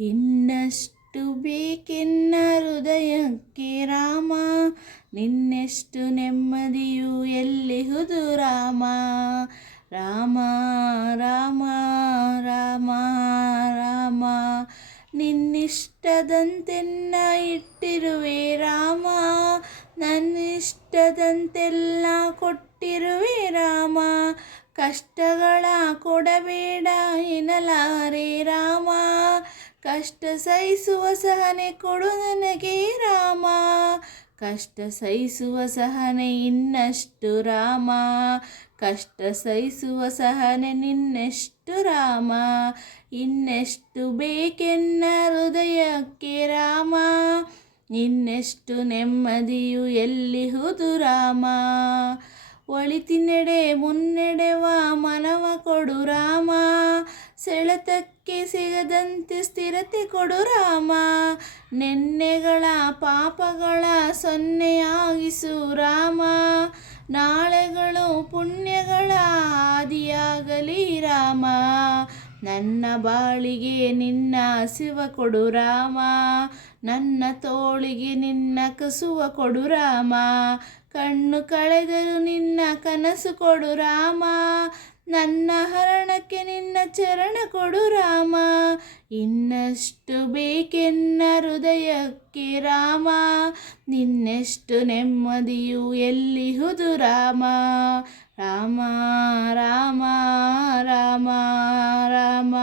ಇನ್ನಷ್ಟು ಬೇಕೆನ್ನ ಹೃದಯಕ್ಕೆ ರಾಮ, ನಿನ್ನೆಷ್ಟು ನೆಮ್ಮದಿಯು ಎಲ್ಲಿಹುದು ರಾಮ? ರಾಮ ರಾಮ ರಾಮ ರಾಮ, ನಿನ್ನಿಷ್ಟದಂತೆನ್ನ ಇಟ್ಟಿರುವೆ ರಾಮ, ನನ್ನಿಷ್ಟದಂತೆಲ್ಲ ಕೊಟ್ಟಿರುವೆ ರಾಮ, ಕಷ್ಟಗಳ ಕೊಡಬೇಡ ಎನ್ನಲಾರೆ ರಾಮ. ಕಷ್ಟ ಸಹಿಸುವ ಸಹನೆ ಕೊಡು ನನಗೆ ರಾಮ. ಕಷ್ಟ ಸಹಿಸುವ ಸಹನೆ ಇನ್ನಷ್ಟು ರಾಮ. ಕಷ್ಟ ಸಹಿಸುವ ಸಹನೆ ನಿನ್ನೆಷ್ಟು ರಾಮ. ಇನ್ನೆಷ್ಟು ಬೇಕೆನ್ನ ಹೃದಯಕ್ಕೆ ರಾಮ. ನಿನ್ನೆಷ್ಟು ನೆಮ್ಮದಿಯು ಎಲ್ಲಿಹುದು ರಾಮ. ಒಳಿತಿನೆಡೆ ಮುನ್ನೆಡೆವ ಮನವ ಕೊಡು ರಾಮ. ಸೆಳೆತಕ್ಕೆ ಸಿಗದಂತೆ ಸ್ಥಿರತೆ ಕೊಡು ರಾಮ. ನೆನ್ನೆಗಳ ಪಾಪಗಳ ಸೊನ್ನೆಯಾಗಿಸು ರಾಮ. ನಾಳೆಗಳು ಪುಣ್ಯಗಳ ಆದಿಯಾಗಲಿ ರಾಮ. ನನ್ನ ಬಾಳಿಗೆ ನಿನ್ನ ಹಸಿವ ಕೊಡು ರಾಮ. ನನ್ನ ತೋಳಿಗೆ ನಿನ್ನ ಕಸುವ ಕೊಡು ರಾಮ. ಕಣ್ಣು ಕಳೆದರು ನಿನ್ನ ಕನಸು ಕೊಡು ರಾಮ. ನನ್ನ ಹರಣಕ್ಕೆ ನಿನ್ನ ಚರಣ ಕೊಡು ರಾಮ. ಇನ್ನಷ್ಟು ಬೇಕೆನ್ನ ಹೃದಯಕ್ಕೆ ರಾಮ. ನಿನ್ನೆಷ್ಟು ನೆಮ್ಮದಿಯು ಎಲ್ಲಿಹುದು ರಾಮ. ರಾಮ ರಾಮ ರಾಮ ರಾಮ.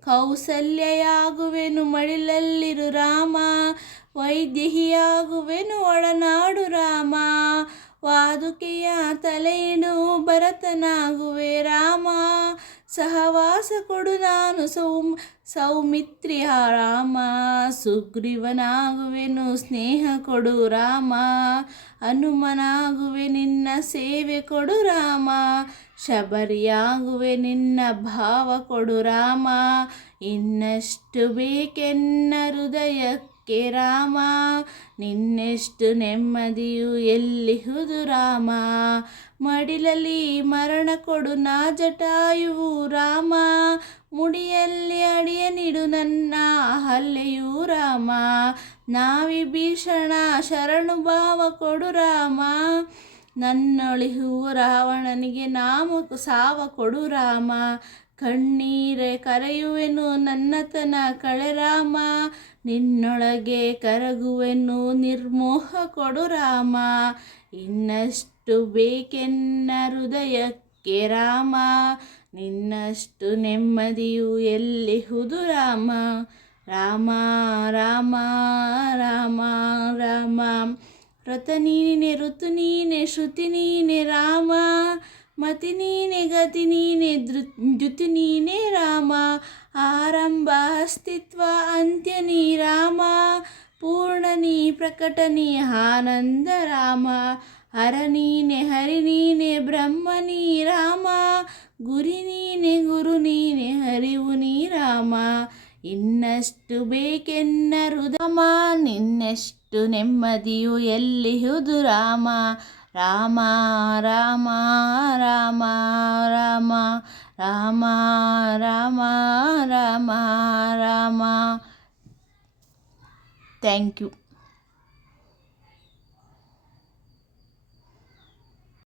ಕೌಸಲ್ಯಯಾಗುವೆನು ಮಡಿಲಲ್ಲಿರು ರಾಮ. ವೈದ್ಯಹಿಯಾಗುವೆನು ಒಳನಾಡು ರಾಮ. ವಾದುಕೆಯ ತಲೆಯನು ಭರತನಾಗುವೆ ರಾಮ. ಸಹವಾಸ ಕೊಡು ನಾನು ಸೌಮ್ ಸೌಮಿತ್ರಿಯ ರಾಮ. ಸುಗ್ರೀವನಾಗುವೆನು, ಸ್ನೇಹ ಕೊಡು ರಾಮ. ಹನುಮನಾಗುವೆ, ನಿನ್ನ ಸೇವೆ ಕೊಡು ರಾಮ. ಶಬರಿಯಾಗುವೆ, ನಿನ್ನ ಭಾವ ಕೊಡು ರಾಮ. ಇನ್ನಷ್ಟು ಬೇಕೆನ್ನ ಹೃದಯಕ್ಕೆ ರಾಮ, ನಿನ್ನೆಷ್ಟು ನೆಮ್ಮದಿಯು ಎಲ್ಲಿಹುದು ರಾಮ? ಮಡಿಲಲ್ಲಿ ಮರಣ ಕೊಡು ನಾ ಜಟಾಯುವು ರಾಮ. ಮುಡಿಯಲ್ಲಿ ಅಡಿಯ ನೀಡು ನನ್ನ ಹಲ್ಲೆಯು ರಾಮ. ನಾವಿಭೀಷಣ ಶರಣು ಭಾವ ಕೊಡು ರಾಮ. ನನ್ನೊಳಿಹು ರಾವಣನಿಗೆ ನಾಮ ಸಾವ ಕೊಡು ರಾಮ. ಕಣ್ಣೀರೆ ಕರೆಯುವೆನು ನನ್ನತನ ಕಳೆರಾಮ ನಿನ್ನೊಳಗೆ ಕರಗುವೆನು ನಿರ್ಮೋಹ ಕೊಡು ರಾಮ. ಇನ್ನಷ್ಟು ಬೇಕೆನ್ನ ಹೃದಯಕ್ಕೆ ರಾಮ. ನಿನ್ನಷ್ಟು ನೆಮ್ಮದಿಯು ಎಲ್ಲಿ ಹುದು ರಾಮ. ರಾಮ ರಾಮ ರಾಮ ರಾಮ. ವ್ರತ ನೀನೆ, ಋತು ನೀನೆ, ಶ್ರುತಿ ನೀನೆ, ರಾಮ. మతి నీనే ನೀನೆ నీనే ధృతి నీనే రామ ఆరంభ అస్తిత్వ అంత్యని రామ ಪೂರ್ಣನಿ ಪ್ರಕಟನಿ ಆನಂದ ರಾಮ. ಹರ ನೀನೆ, ಹರಿ ನೀನೆ ಬ್ರಹ್ಮನಿ ರಾಮ. ಗುರಿ ನೀನೆ, ಗುರು ನೀನೆ, ಹರಿವು ನೀ ರಾಮ. ಇನ್ನಷ್ಟು ಬೇಕೆನ್ನ ರಾಮ. ನಿನ್ನೆಷ್ಟು ನೆಮ್ಮದಿಯು ಎಲ್ಲಿಹುದು ರಾಮ ರಾಮ ರಾಮ ರಾಮ ರಾಮ ರಾಮ ರಾಮ ರಾಮ ರಾಮ ಥ್ಯಾಂಕ್ ಯು